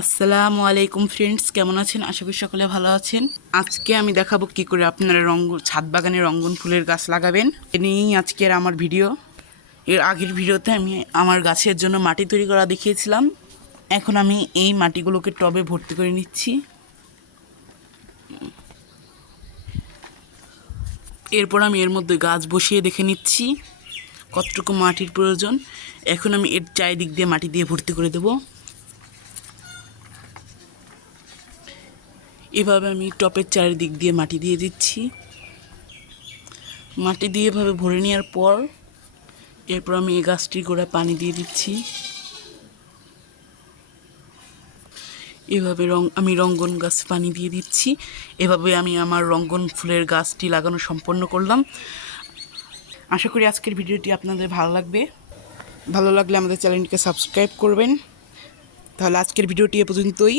আসসালামু আলাইকুম ফ্রেন্ডস, কেমন আছেন? আশা করি সকলে ভালো আছেন। আজকে আমি দেখাবো কি করে আপনারা রঙ্গ, ছাদ বাগানে রঙ্গন ফুলের গাছ লাগাবেন। এ নিয়েই আজকের আমার ভিডিও। এর আগের ভিডিওতে আমি আমার গাছের জন্য মাটি তৈরি করা দেখিয়েছিলাম। এখন আমি এই মাটিগুলোকে টবে ভর্তি করে নিচ্ছি। এরপর আমি এর মধ্যে গাছ বসিয়ে দেখে নিচ্ছি, কতটুকু মাটির প্রয়োজন। এখন আমি এর চারিদিক দিয়ে মাটি দিয়ে ভর্তি করে দেবো। এভাবে আমি টপের চারিদিক দিয়ে মাটি দিয়ে দিচ্ছি। মাটি দিয়ে এভাবে ভরে নেওয়ার পর, এরপর আমি এই গাছটির গোড়ায় পানি দিয়ে দিচ্ছি। এভাবে রং, আমি রঙ্গন গাছ পানি দিয়ে দিচ্ছি। এভাবে আমি আমার রঙ্গন ফুলের গাছটি লাগানো সম্পন্ন করলাম। আশা করি আজকের ভিডিওটি আপনাদের ভালো লাগবে। ভালো লাগলে আমাদের চ্যানেলটিকে সাবস্ক্রাইব করবেন। তাহলে আজকের ভিডিওটি এ পর্যন্তই।